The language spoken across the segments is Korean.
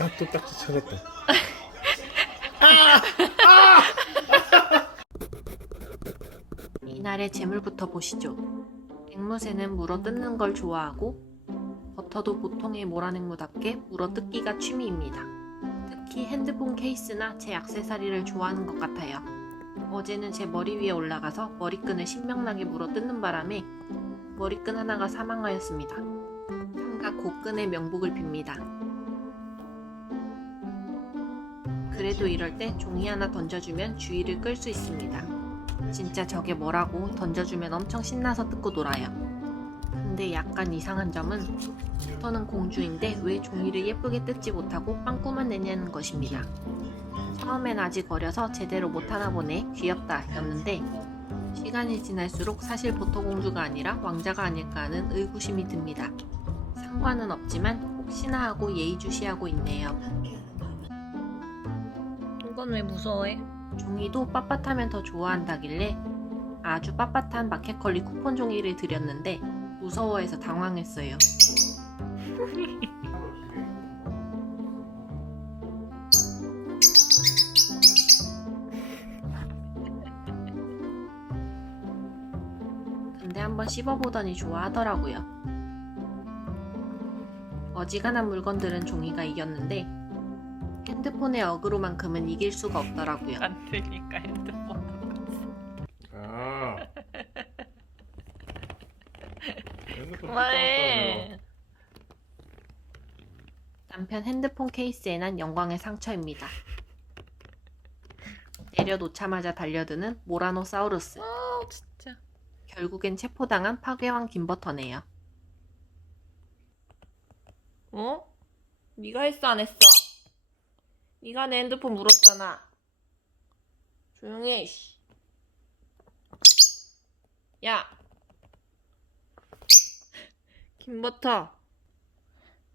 아, 또 딱지 찾았다. 이날의 재물부터 보시죠. 앵무새는 물어 뜯는 걸 좋아하고 버터도 보통의 모란앵무답게 물어 뜯기가 취미입니다. 특히 핸드폰 케이스나 제 액세서리를 좋아하는 것 같아요. 어제는 제 머리 위에 올라가서 머리끈을 신명나게 물어 뜯는 바람에 머리끈 하나가 사망하였습니다. 삼가 고끈의 명복을 빕니다. 그래도 이럴 때 종이 하나 던져주면 주의를 끌 수 있습니다. 진짜 저게 뭐라고 던져주면 엄청 신나서 뜯고 놀아요. 근데 약간 이상한 점은 저는 공주인데 왜 종이를 예쁘게 뜯지 못하고 빵꾸만 내냐는 것입니다. 처음엔 아직 어려서 제대로 못하나 보네 귀엽다 였는데 시간이 지날수록 사실 보통 공주가 아니라 왕자가 아닐까 하는 의구심이 듭니다. 상관은 없지만 혹시나 하고 예의주시하고 있네요. 이건 왜 무서워해? 종이도 빳빳하면 더 좋아한다길래 아주 빳빳한 마켓컬리 쿠폰 종이를 드렸는데 무서워해서 당황했어요. 근데 한번 씹어보더니 좋아하더라고요. 어지간한 물건들은 종이가 이겼는데 핸드폰의 어그로만큼은 이길 수가 없더라고요. 안 핸드폰. 아. 핸드폰 그만해. 남편 핸드폰 케이스에 난 영광의 상처입니다. 내려놓자마자 달려드는 모라노사우루스. 아 진짜. 결국엔 체포당한 파괴왕 김버터네요. 어? 네가 했어 안 했어? 네가 내 핸드폰 물었잖아. 조용히 해. 씨. 야. 김버터.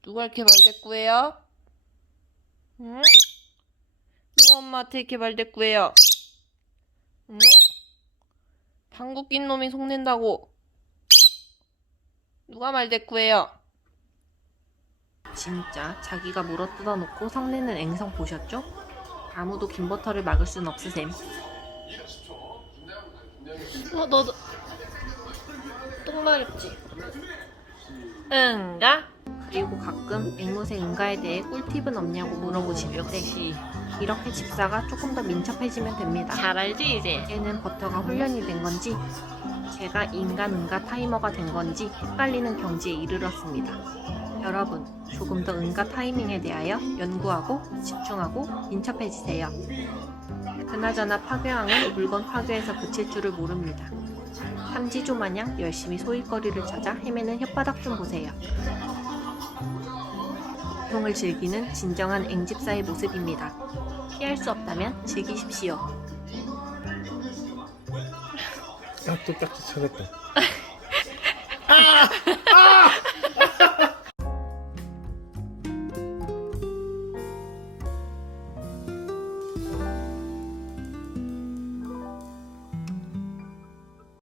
누가 이렇게 말대꾸해요? 응? 누가 엄마한테 이렇게 말대꾸해요? 응? 방구 낀 놈이 속낸다고. 누가 말대꾸해요? 진짜 자기가 물어 뜯어 놓고 성내는 앵성 보셨죠? 아무도 김버터를 막을 순 없으셈. 어, 너, 너, 똥 마렵지? 응가? 그리고 가끔 앵무새 응가에 대해 꿀팁은 없냐고 물어보시는데 이렇게 집사가 조금 더 민첩해지면 됩니다. 잘 알지, 이제? 얘는 버터가 훈련이 된 건지 제가 인간 응가 타이머가 된 건지 헷갈리는 경지에 이르렀습니다. 여러분, 조금 더 응가 타이밍에 대하여 연구하고 집중하고 민첩해지세요. 그나저나 파괴왕은 물건 파괴에서 그칠 줄을 모릅니다. 삼지조 마냥 열심히 소일거리를 찾아 헤매는 혓바닥 좀 보세요. 고통을 즐기는 진정한 앵집사의 모습입니다. 피할 수 없다면 즐기십시오. 아, 또 딱지 찾았다. 아! 아!